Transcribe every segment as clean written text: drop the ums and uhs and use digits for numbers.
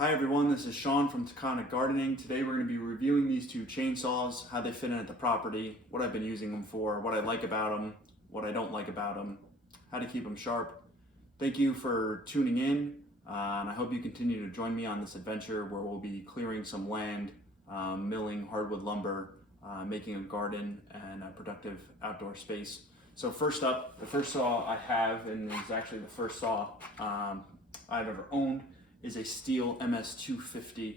Hi everyone, this is Sean from Takana Gardening. Today we're going to be reviewing these two chainsaws, how they fit in at the property, what I've been using them for, what I like about them, what I don't like about them, how to keep them sharp. Thank you for tuning in, and I hope you continue to join me on this adventure where we'll be clearing some land, milling hardwood lumber, making a garden and a productive outdoor space. So first up, the first saw I have, and it's actually the first saw I've ever owned, is a Stihl MS-250.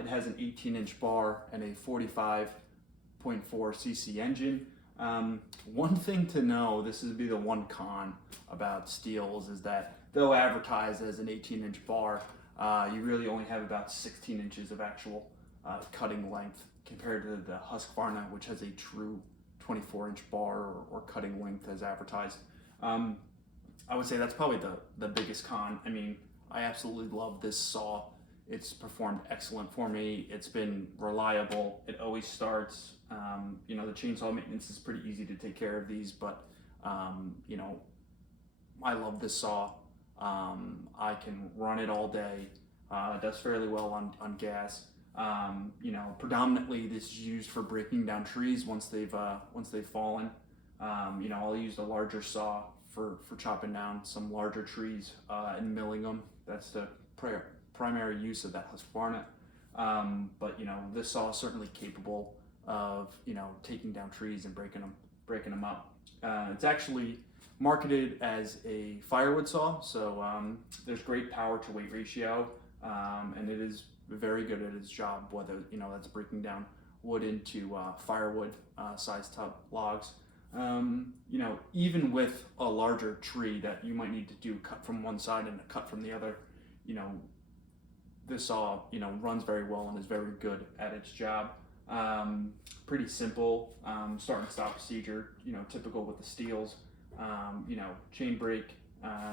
It has an 18-inch bar and a 45.4 cc engine. One thing to know, this would be the one con about Stihls, is that though advertised as an 18-inch bar, you really only have about 16 inches of actual cutting length compared to the Husqvarna, which has a true 24-inch bar or cutting length as advertised. I would say that's probably the biggest con. I mean, I absolutely love this saw. It's performed excellent for me. It's been reliable. It always starts. The chainsaw maintenance is pretty easy to take care of these, but I love this saw. I can run it all day. It does fairly well on gas. Predominantly this is used for breaking down trees once they've fallen. I'll use the larger saw for chopping down some larger trees and milling them. That's the primary use of that Husqvarna. But this saw is certainly capable of taking down trees and breaking them up. It's actually marketed as a firewood saw, so there's great power to weight ratio, and it is very good at its job, whether that's breaking down wood into firewood size top logs. Even with a larger tree that you might need to do cut from one side and a cut from the other, this saw, runs very well and is very good at its job. Pretty simple start and stop procedure, typical with the Stihls. Chain brake,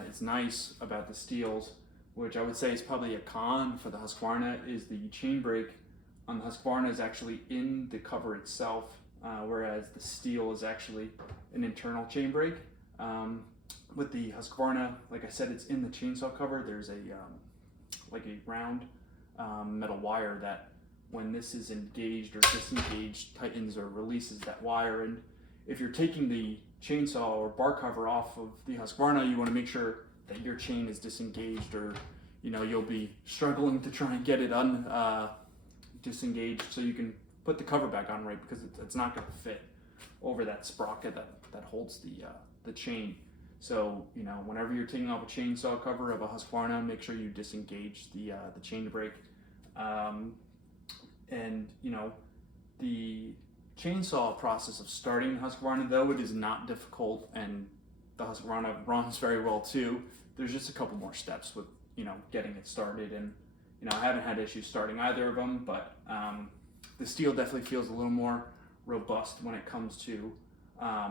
it's nice about the Stihls, which I would say is probably a con for the Husqvarna, is the chain brake on the Husqvarna is actually in the cover itself. Whereas the Stihl is actually an internal chain brake. With the Husqvarna, like I said, it's in the chainsaw cover. There's a round metal wire that, when this is engaged or disengaged, tightens or releases that wire. And if you're taking the chainsaw or bar cover off of the Husqvarna, you want to make sure that your chain is disengaged, or you'll be struggling to try and get it disengaged so you can put the cover back on right, because it's not going to fit over that sprocket that holds the chain. So whenever you're taking off a chainsaw cover of a Husqvarna, make sure you disengage the chain brake. The chainsaw process of starting the Husqvarna, though it is not difficult, and the Husqvarna runs very well too, there's just a couple more steps with getting it started. And I haven't had issues starting either of them, but the Stihl definitely feels a little more robust when it comes to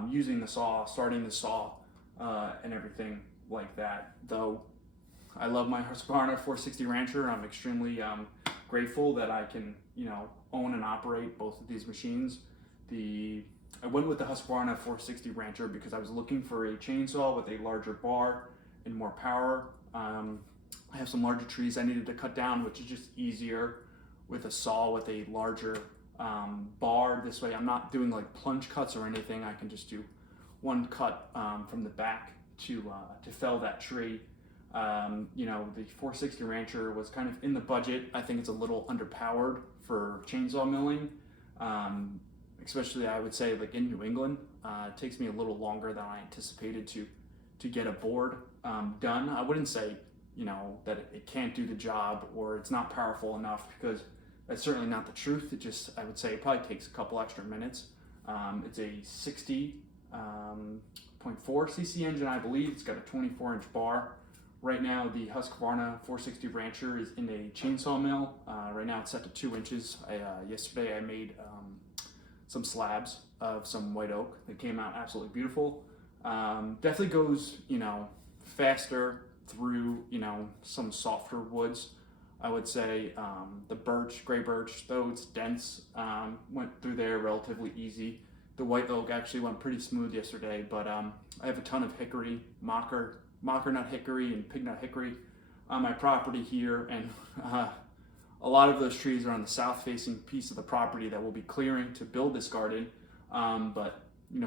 using the saw, starting the saw, and everything like that. Though I love my Husqvarna 460 Rancher, I'm extremely grateful that I can own and operate both of these machines. I went with the Husqvarna 460 Rancher because I was looking for a chainsaw with a larger bar and more power. I have some larger trees I needed to cut down, which is just easier with a saw with a larger bar. This way I'm not doing like plunge cuts or anything. I can just do one cut from the back to fell that tree. The 460 Rancher was kind of in the budget. I think it's a little underpowered for chainsaw milling, especially I would say like in New England. It takes me a little longer than I anticipated to get a board done. I wouldn't say that it can't do the job or it's not powerful enough, because that's certainly not the truth. I would say it probably takes a couple extra minutes. It's a 60.4 cc engine, I believe. It's got a 24-inch bar. Right now, the Husqvarna 460 Rancher is in a chainsaw mill. Right now, it's set to 2 inches. Yesterday, I made some slabs of some white oak that came out absolutely beautiful. Definitely goes, faster through, some softer woods. I would say the birch, gray birch, though it's dense, went through there relatively easy. The white oak actually went pretty smooth yesterday, but I have a ton of hickory, mocker nut hickory and pig nut hickory on my property here, and a lot of those trees are on the south-facing piece of the property that we'll be clearing to build this garden. But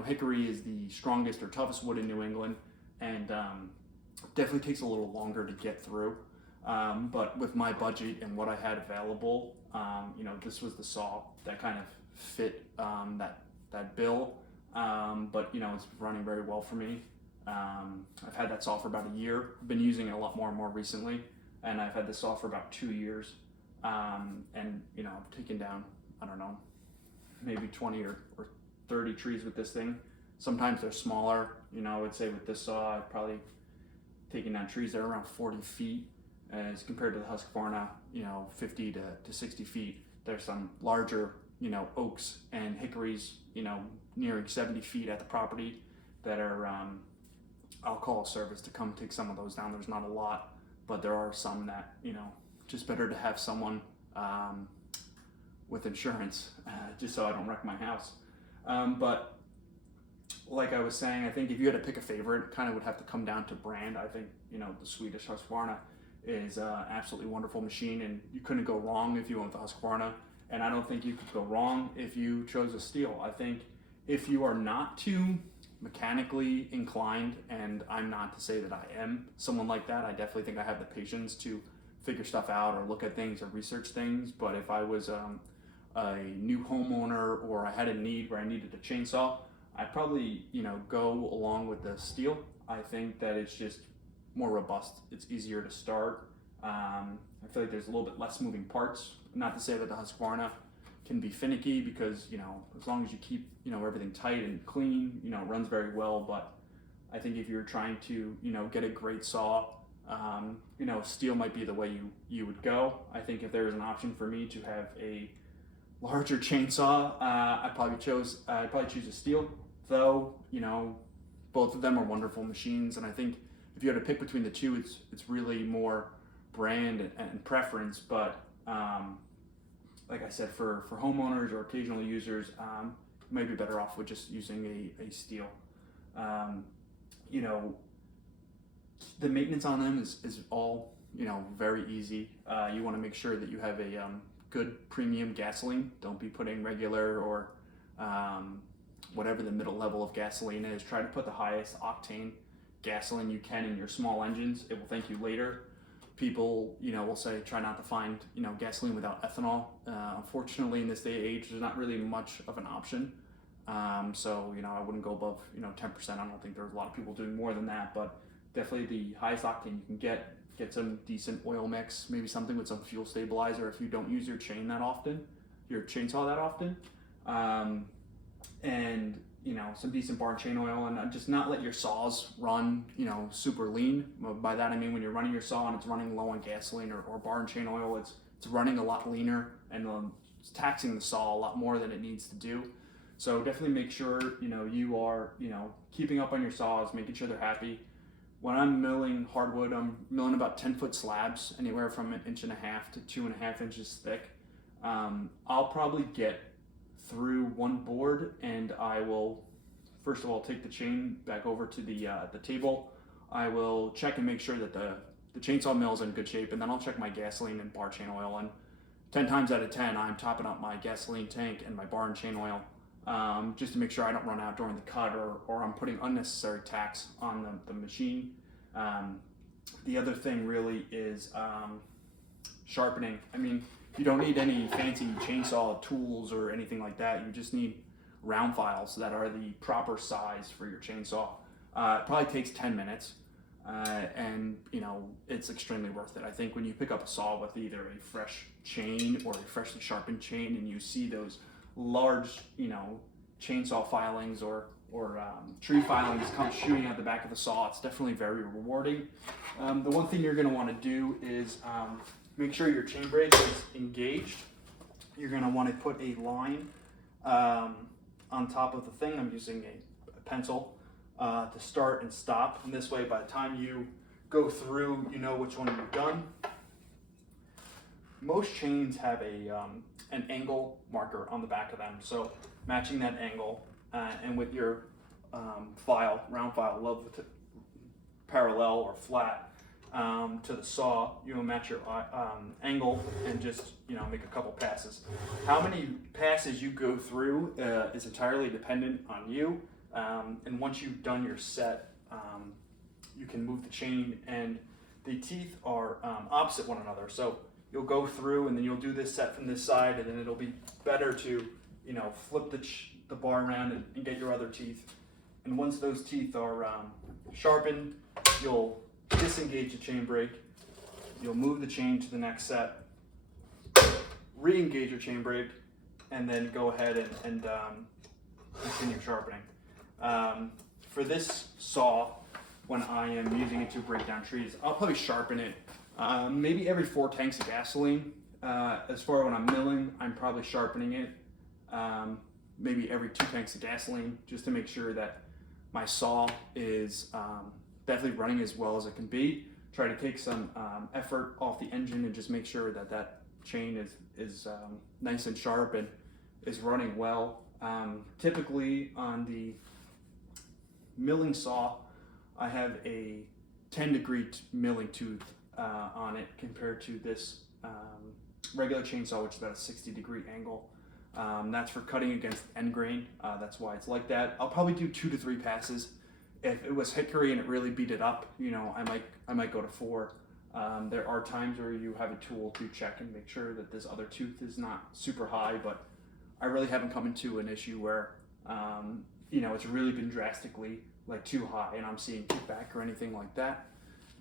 hickory is the strongest or toughest wood in New England, and definitely takes a little longer to get through. But with my budget and what I had available, this was the saw that kind of fit that bill. But it's running very well for me. I've had that saw for about a year. I've been using it a lot more and more recently, and I've had this saw for about 2 years. And I've taken down, I don't know, maybe 20 or 30 trees with this thing. Sometimes they're smaller. I would say with this saw, I've probably taken down trees that are around 40 feet as compared to the Husqvarna, 50 to 60 feet. There's some larger, oaks and hickories, nearing 70 feet at the property that are, I'll call a service to come take some of those down. There's not a lot, but there are some that, just better to have someone with insurance, just so I don't wreck my house. But like I was saying, I think if you had to pick a favorite, it kind of would have to come down to brand. I think, the Swedish Husqvarna is an absolutely wonderful machine, and you couldn't go wrong if you went with the Husqvarna. And I don't think you could go wrong if you chose a Stihl. I think if you are not too mechanically inclined, and I'm not to say that I am someone like that, I definitely think I have the patience to figure stuff out or look at things or research things. But if I was a new homeowner or I had a need where I needed a chainsaw, I'd probably go along with the Stihl. I think that it's just more robust. It's easier to start. I feel like there's a little bit less moving parts. Not to say that the Husqvarna can be finicky, because as long as you keep everything tight and clean, it runs very well. But I think if you're trying to get a great saw, Stihl might be the way you would go. I think if there was an option for me to have a larger chainsaw, I'd probably choose a Stihl. Though both of them are wonderful machines, and I think if you had to pick between the two, it's really more brand and preference. But like I said, for homeowners or occasional users, you might be better off with just using a Stihl. The maintenance on them is all very easy. You want to make sure that you have a good premium gasoline. Don't be putting regular or whatever the middle level of gasoline is. Try to put the highest octane gasoline you can in your small engines. It will thank you later. People, will say try not to find, gasoline without ethanol. Unfortunately, in this day and age, there's not really much of an option. So, I wouldn't go above, 10%. I don't think there's a lot of people doing more than that, but definitely the highest octane you can get some decent oil mix, maybe something with some fuel stabilizer if you don't use your chainsaw that often. And some decent bar chain oil, and just not let your saws run super lean. By that I mean when you're running your saw and it's running low on gasoline or bar and chain oil, it's running a lot leaner and it's taxing the saw a lot more than it needs to do. So definitely make sure you are keeping up on your saws, making sure they're happy. When I'm milling hardwood, I'm milling about 10-foot slabs, anywhere from 1.5 inches to 2.5 inches thick. I'll probably get through one board, and I will first of all take the chain back over to the table. I will check and make sure that the chainsaw mill is in good shape, and then I'll check my gasoline and bar chain oil. And 10 times out of 10, I'm topping up my gasoline tank and my bar and chain oil, just to make sure I don't run out during the cut or I'm putting unnecessary tax on the machine. The other thing really is sharpening. I mean, you don't need any fancy chainsaw tools or anything like that. You just need round files that are the proper size for your chainsaw. It probably takes 10 minutes, and it's extremely worth it. I think when you pick up a saw with either a fresh chain or a freshly sharpened chain, and you see those large, chainsaw filings or tree filings come shooting out the back of the saw, it's definitely very rewarding. The one thing you're going to want to do is make sure your chain brake is engaged. You're going to want to put a line on top of the thing. I'm using a pencil to start and stop. And this way, by the time you go through, you know which one you've done. Most chains have an angle marker on the back of them. So matching that angle and with your round file, love to parallel or flat, to the saw, you will match your angle and just make a couple passes. How many passes you go through is entirely dependent on you. And once you've done your set, you can move the chain, and the teeth are opposite one another. So you'll go through and then you'll do this set from this side, and then it'll be better to flip the bar around and get your other teeth. And once those teeth are sharpened, you'll disengage the chain brake, you'll move the chain to the next set, re-engage your chain brake, and then go ahead and continue sharpening. For this saw, when I am using it to break down trees, I'll probably sharpen it maybe every 4 tanks of gasoline. As far as when I'm milling, I'm probably sharpening it maybe every 2 tanks of gasoline, just to make sure that my saw is definitely running as well as it can be. Try to take some effort off the engine and just make sure that that chain is nice and sharp and is running well. Typically on the milling saw, I have a 10-degree milling tooth on it compared to this regular chainsaw, which is about a 60-degree angle. That's for cutting against end grain. That's why it's like that. I'll probably do 2 to 3 passes. If it was hickory and it really beat it up, I might go to 4. There are times where you have a tool to check and make sure that this other tooth is not super high, but I really haven't come into an issue where it's really been drastically too high and I'm seeing kickback or anything like that.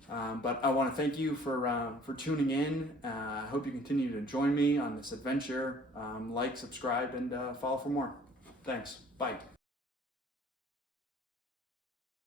But I want to thank you for tuning in. I hope you continue to join me on this adventure. Like, subscribe, and follow for more. Thanks. Bye.